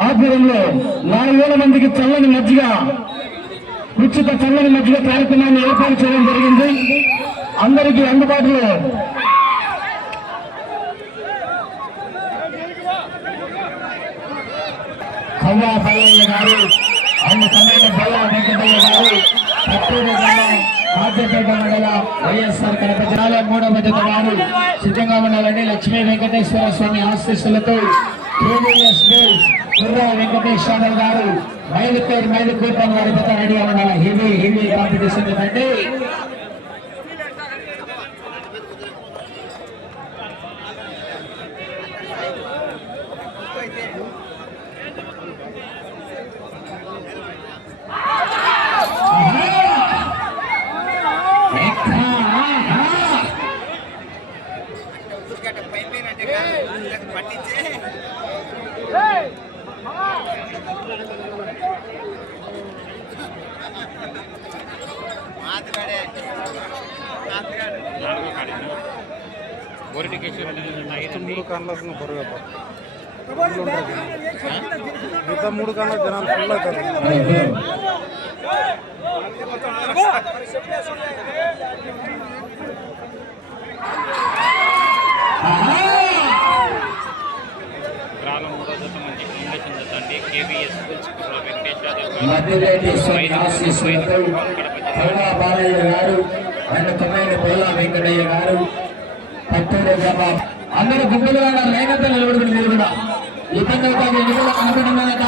ఆధ్వర్యంలో నాలుగు వేల మందికి చల్లని మజ్జిగ ఉచిత చల్లని మజ్జిగ కార్యక్రమాన్ని ఏర్పాటు చేయడం జరిగింది. అందరికీ అందుబాటులో కవ్వా పల్లయ్య గారు అండ్ సమయంలో బల్లా వెంకటయ్య గారు పట్టూరు గ్రామం మండల వైఎస్ఆర్ కడప జిల్లాలో మూడవ జత వారు సిద్ధంగా ఉండాలని లక్ష్మీ వెంకటేశ్వర స్వామి ఆశీస్సులతో కేవీఎస్ కుర్రా వెంకటేశ్వర గారు మైలుపేరు మైలుపేట వారి జత రెడీగా ఉండాలి. హెవీ హెవీ కాంపిటీషన్ కంటే మూడు కాన్లకు బరువు మిగతా మూడు కాన్ల జనాలు ఫుల్ అవుతారు. రాళ్ళ మూడో జత మంచి కాంబినేషన్ జత అండి. కేవీఎస్ స్కూల్స్ కుర్ర వెంకటేష్ యాదవ్ గారు మధ్యరెడ్డి స్వామి ఆశీస్సులతో కరుణా బాలయ్య గారు అండ్ తొమ్మిది బోలా వెంకటయ్య గారు. పట్టూరు గ్రామం అందరూ గుంపులుగా ఉన్నారు లైనంతా నిలబడుకుని మీరు కూడా ఇబ్బంది అవుతుంది ఎన్ని కనపడున్నారట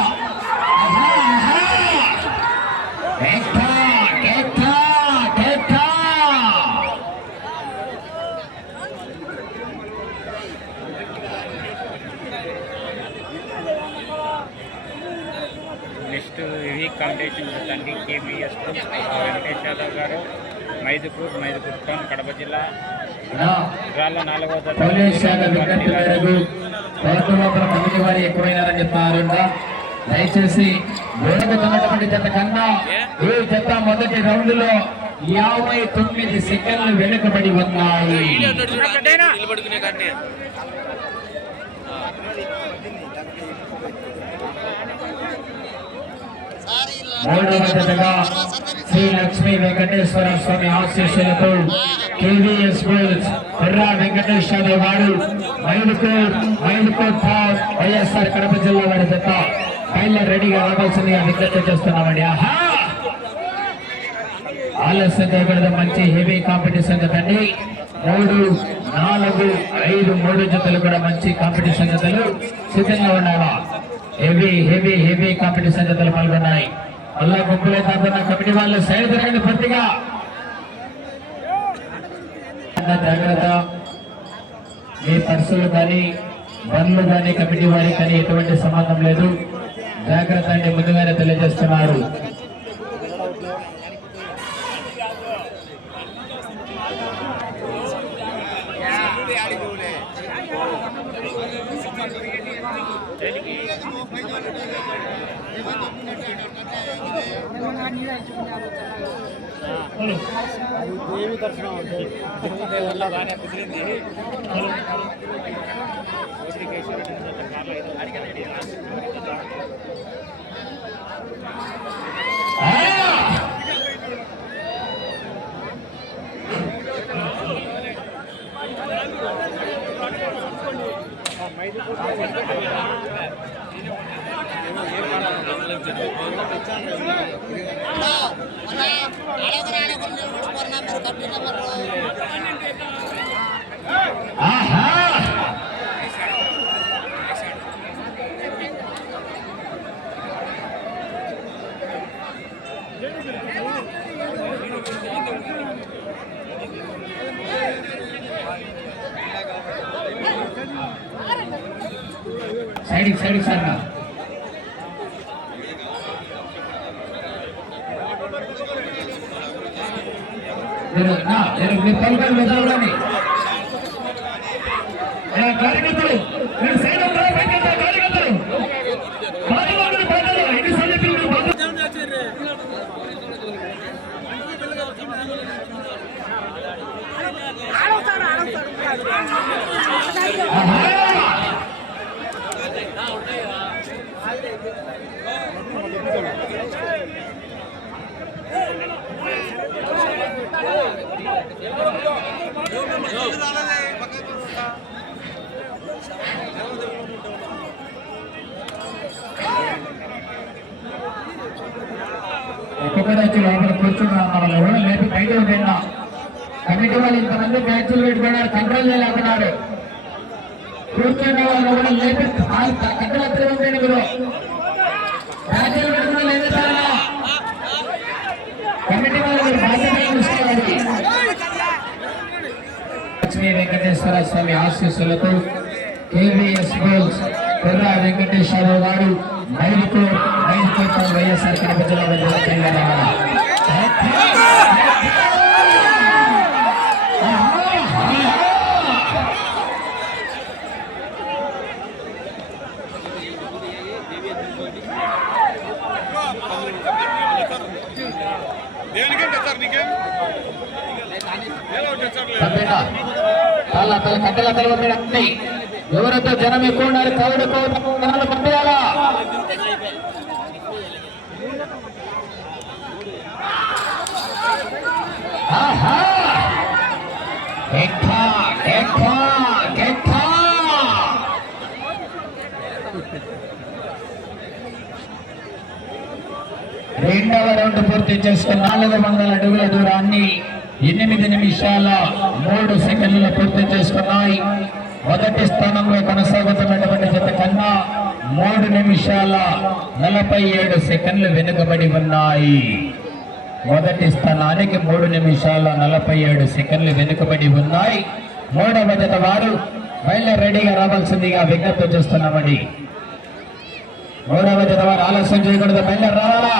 నెక్స్ట్ ఇది కాంపిటీషన్ జత అండి వెంకటేష్ యాదవ్ గారు మైదుపూర్ మైదుపూర్ టౌన్ కడప జిల్లా. నా రాళ్ళ నాలుగో జత పోలీస్ శాఖ విజ్ఞప్తి మేరకు కోర్టు లోపల కమిటీ వారు ఎక్కువైనారని చెప్తున్నారంట దయచేసి జత కన్నా ఈ జత మొదటి రౌండ్లో యాభై తొమ్మిది సెకండ్లు వెనుకబడి ఉన్నాయి. మూడవ జతగా శ్రీ లక్ష్మీ వెంకటేశ్వర స్వామి ఆశీస్సులతో కేవీఎస్ బుల్స్ కుర్రా వెంకటేశ్వర గారు మైలుకోట్ మైలుకోట్ వైఎస్ఆర్ కడప జిల్లా వారి జత బయలు రెడీగా రావాల్సిందిగా విజ్ఞప్తి చేస్తున్నామండి. ఆహా! ఆలస్యం చేయకూడదు మంచి హెవీ కాంపిటీషన్ కదండి. మూడు నాలుగు ఐదు మూడు జతలు కూడా మంచి కాంపిటీషన్ జతలు సిద్ధంగా ఉండాలా హెవీ హెవీ హెవీ కాంపిటీషన్ జతలు పాల్గొన్నాయి. అల్లా గుంపులే కాకుండా కమిటీ వాళ్ళు సైడ్ తిరగండి పూర్తిగా. జాగ్రత్త. మీ పర్సులు కానీ బండ్లు కానీ కమిటీ వారికి కానీ ఎటువంటి సంబంధం లేదు. జాగ్రత్త అంటే ముందుగానే తెలియజేస్తున్నారు. దేవి దర్శనం అంటే కుదిరింది వల్ల బాగానే కుదిరింది আগামীতে ఒక్కొక్కరు వచ్చి లోపల కూర్చున్నారు వాళ్ళు ఎవరు లేపి బయట పోయినా కమిటీ వాళ్ళు ఇంతమంది బ్యాచ్లు పెట్టుకున్నారు కంట్రోల్ చేయలేకున్నారు కూర్చున్న వాళ్ళు కూడా లేపి కట్టెల తిరుగుతుంది మీరు? బ్యాచ్లు పెట్టుకున్న లేదు సార్ కమిటీ వాళ్ళు మీరు బాధ్యత తీసుకోవాలి లక్ష్మీ వెంకటేశ్వర స్వామి ఆశీస్సులతో కేవీఎస్ గోల్స్ కుర్ర వెంకటేశ్వరరావు గారు మైలుకూర్ మైలుకూర్ వైఎస్ఆర్ కడప జిల్లా వాళ్ళ తల కట్టెల తల అన్ని ఎవరితో జనం ఎక్కువ ఉన్నారు కౌడు కౌడు జనాలు ఆహా! రెండవ రౌండ్ పూర్తి చేసుకున్న నాలుగు వందల అడుగుల దూరాన్ని ఎనిమిది నిమిషాల మూడు సెకండ్లు పూర్తి చేసుకున్నాయి. మొదటి స్థానంలో కొనసాగుతున్నటువంటి జత కన్నా మూడు నిమిషాల నలభై ఏడు సెకండ్లు వెనుకబడి ఉన్నాయి. మొదటి స్థానానికి మూడు నిమిషాల నలభై ఏడు సెకండ్లు వెనుకబడి ఉన్నాయి. మూడవ జత వారు బయలు రెడీగా రావాల్సిందిగా విజ్ఞప్తి చేస్తున్నామండి. మూడవ జత వారు ఆలస్యం చేయకూడదు. బయలు రావాలా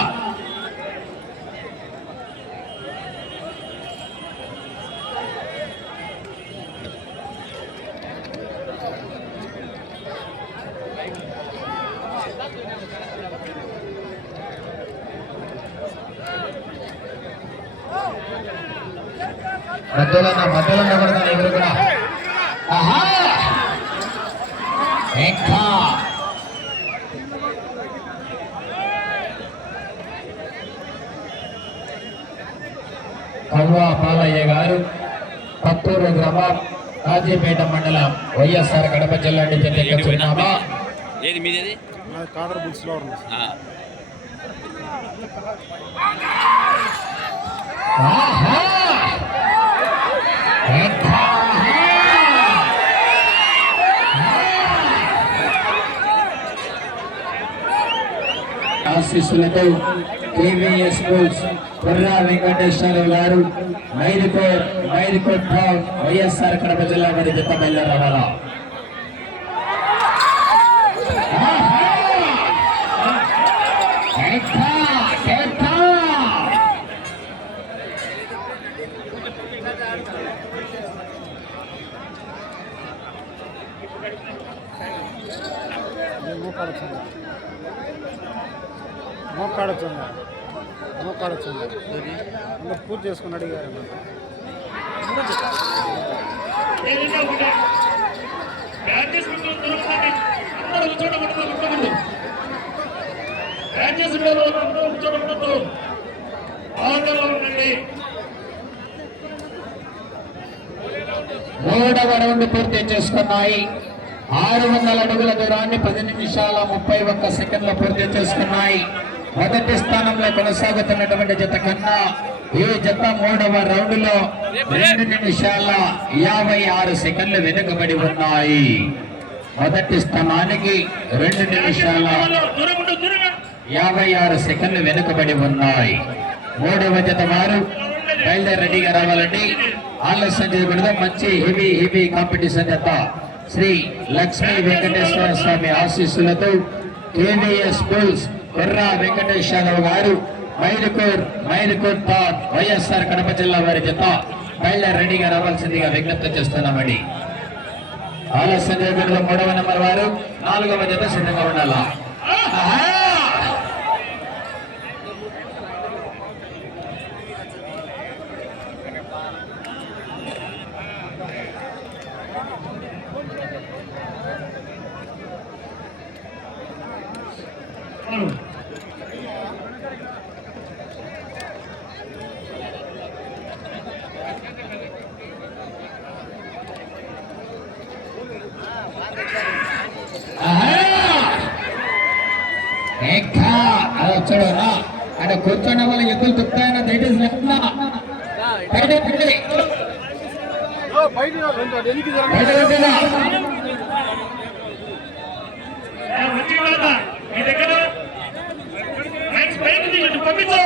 మధ్యలో మధ్యలో ఉండకూడదు ఎవరు కూడా. ఆహా! ఇంకా కవ్వ పాలయ్య గారు పత్తూరు గ్రామం కాజీపేట మండలం వైఎస్ఆర్ కడప జిల్లా నుంచి తెలియజేస్తున్నామా ఏది మీదేది? కాదర్ బుల్స్లో ఆశీస్సులతో కేవీఎస్ స్కూల్స్ కుర్రా వెంకటేశ్వరరావు గారు మైరుకోట్ మైరుకోట్ వైఎస్ఆర్ కడప జిల్లా వారి జత రవాణా. మోకాడొచ్చింది మోకాడొచ్చింది మోకాడొచ్చింది ఇంకా పూజ చేసుకుని అడిగారు నాకు మూడవ రౌండ్ పూర్తి చేసుకున్నాయి. ఆరు వందల అడుగుల దూరాన్ని పది నిమిషాల ముప్పై ఒక్క సెకండ్లు పూర్తి చేసుకున్నాయి. మొదటి స్థానంలో కొనసాగుతున్నటువంటి జత కన్నా ఈ జత మూడవ రౌండ్లో రెండు నిమిషాల యాభై ఆరు సెకండ్లు వెనుకబడి ఉన్నాయి. మొదటి స్థానానికి రెండు నిమిషాల యాభై ఆరు సెకండ్లు వెనుకబడి ఉన్నాయి. మూడవ జత వారు బయలుదేరి రెడీగా రావాలండి. ఆలస్యం చేయకూడదు మంచి హెవీ హెవీ కాంపిటీషన్ జత శ్రీ లక్ష్మీ వెంకటేశ్వర స్వామి ఆశీస్సులతో కేవీఎస్ స్కూల్స్ కుర్రా యాదవ్ గారు మైలుకూర్ మైలుకూర్ థాట్ వైఎస్ఆర్ కడప జిల్లా వారి చేత బయలుదేరి రెడీగా రావాల్సిందిగా విజ్ఞప్తి చేస్తున్నామండి. ఆలస్యం చేయకూడదు మూడవ నెంబర్ వారు నాలుగవ జత సిద్ధంగా ఉండాలా? వచ్చాడు అంటే కూర్చున్న వాళ్ళు ఎద్దులు తుప్పాయన దయచేసి లేకున్నా బయట పెట్టండి. బయట ఎనికి బయట పెట్టండి. మీ దగ్గర మైక్ మైక్ ఉంది, ఇటు పంపించు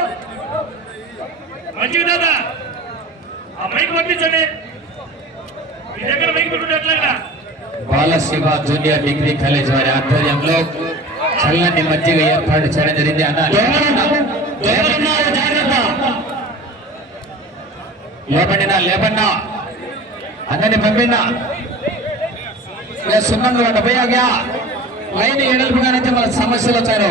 మంచిగా దాదా ఆ మైక్ పంపించండి మీ దగ్గర మైక్ పెట్టుకుంటే ఎట్లా ఇండియా డిగ్రీ కాలేజ్ వారి ఆధ్వర్యంలో చల్లని మజ్జిగ ఏర్పాటు చేయడం జరిగింది. అన్న లేపండినా లేపన్నా. అందరిని పంపినా. సున్నంగా డబ్బయ్యాగా లైన్ ఎడల్పుగానైతే మన సమస్యలు వచ్చారు.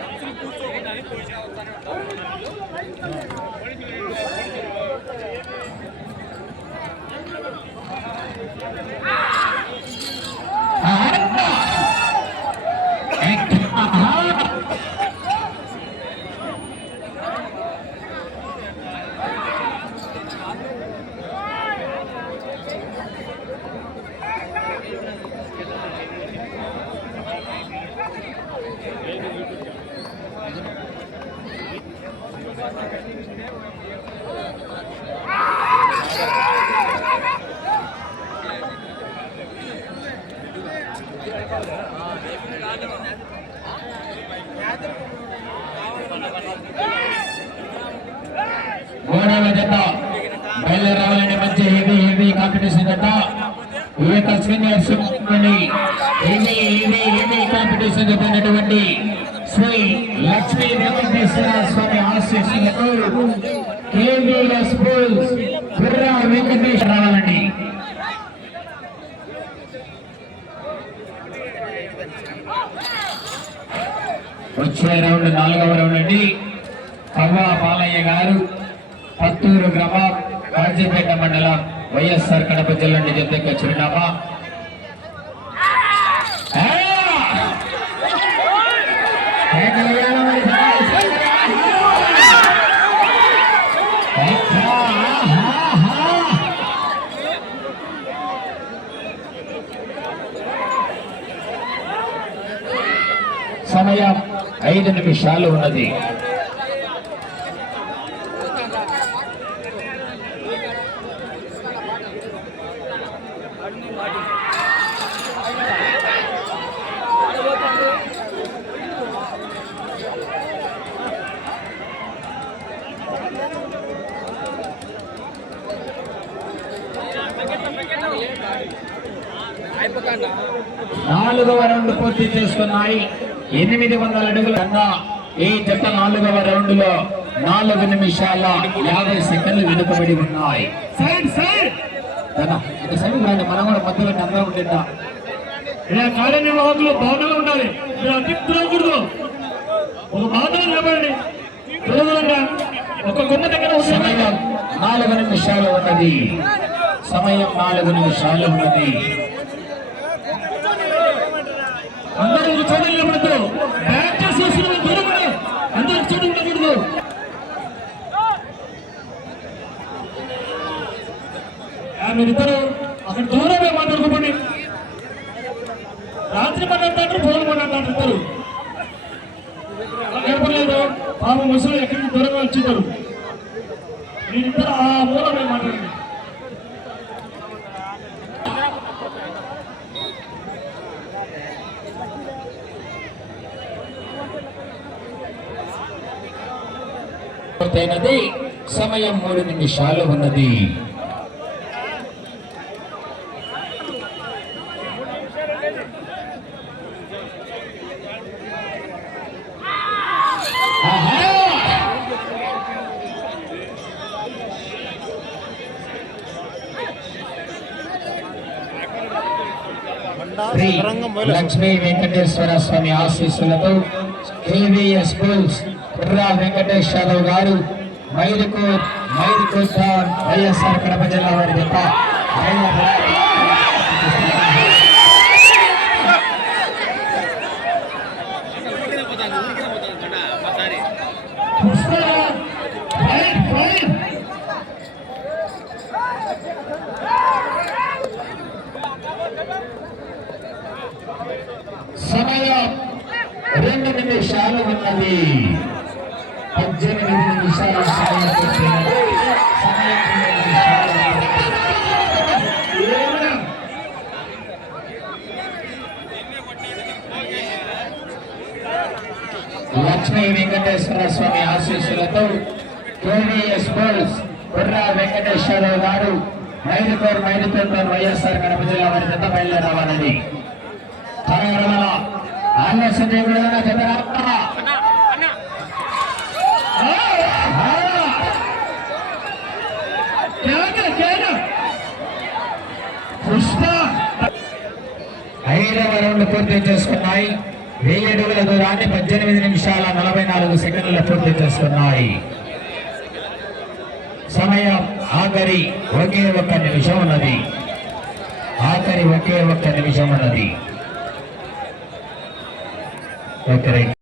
మూడవ జత బయలుదేరావాలని మంచి హెవీ హెవీ కాంపిటీషన్ జత? వివేక సీనియర్స్ నుండి హెవీ హెవీ హెవీ కాంపిటీషన్ జతైనటువంటి శ్రీ లక్ష్మీ వెంకటేశ్వర స్వామి ఆశీస్సులతో కేవీఎస్ స్కూల్స్ గుర్రా వెంకటేశ్వర రావాలండి. వచ్చే రౌండ్ నాలుగవ రౌండ్ అండి. కవ్వా బాలయ్య గారు పత్తూరు గ్రామం కాజీపేట మండలం వైఎస్ఆర్ కడప జిల్లా నుండి జత చిరునామా. ఆ! ఐదు నిమిషాలు ఉన్నది. నాలుగవ రౌండ్ పూర్తి చేసుకున్నాయి. ఎనిమిది వందల అడుగుల కన్నా ఈ జత నాలుగవ రౌండ్లో నాలుగు నిమిషాల యాభై సెకండ్లు వెనుకబడి ఉన్నాయి. Side side! సైడ్ రండి మనం కూడా మధ్యలో అందరం ఇలా కార్యనిర్వాహకులు భవనంలో ఉండాలి. మీరు ఒక బాధలు నిలబడండి. ఒక కొమ్మ దగ్గర. సమయం నాలుగు నిమిషాలు ఉన్నది. సమయం నాలుగు నిమిషాలు ఉన్నది. అందరూ ఒక మీరిద్దరు అక్కడ దూరమే మాట్లాడుకోండి. రాత్రి మాట్లాడతారు ఫోన్ మాట్లాడతారు ఇద్దరు. అలా కనపడలేదు పాపం ముసలు ఎక్కడికి దూరంగా వచ్చింటారు మీరిద్దరు ఆ మూలమే మాట్లాడండి. పూర్తయినది. సమయం మూడు నిమిషాలు ఉన్నది ఆహా లక్ష్మీ వెంకటేశ్వర స్వామి ఆశీస్సులతో కేవీఎస్ స్కూల్స్ కుర్రా వెంకటేశ్వరరావు గారు మైదుకూర్ టౌన్ వైఎస్ఆర్ కడప జిల్లా వారి యొక్క రెండు నిమిషాలు ఉన్నది. పద్దెనిమిది నిమిషాల సమయం నిమిషాలు లక్ష్మీ వెంకటేశ్వర స్వామి ఆశీస్సులతో కేవీఎస్ బోల్స్ బుర్రా వెంకటేశ్వరరావు గారు మైలుకోరు మైదుకూరు వైఎస్ఆర్ కడప జిల్లా వారి జత బయలుదేరవాలని. త్వరగా ఆలస్యం చేయకూడదన్న పుష్ప ఐదవ రౌండ్ పూర్తి చేసుకున్నాయి. వెయ్యి అడుగుల దూరాన్ని పద్దెనిమిది నిమిషాల నలభై నాలుగు సెకండ్లు పూర్తి చేసుకున్నాయి. సమయం ఆఖరి ఒకే ఒక్క నిమిషం ఉన్నది. ఆఖరి ఒకే ఒక్క నిమిషం ఉన్నది. Okay right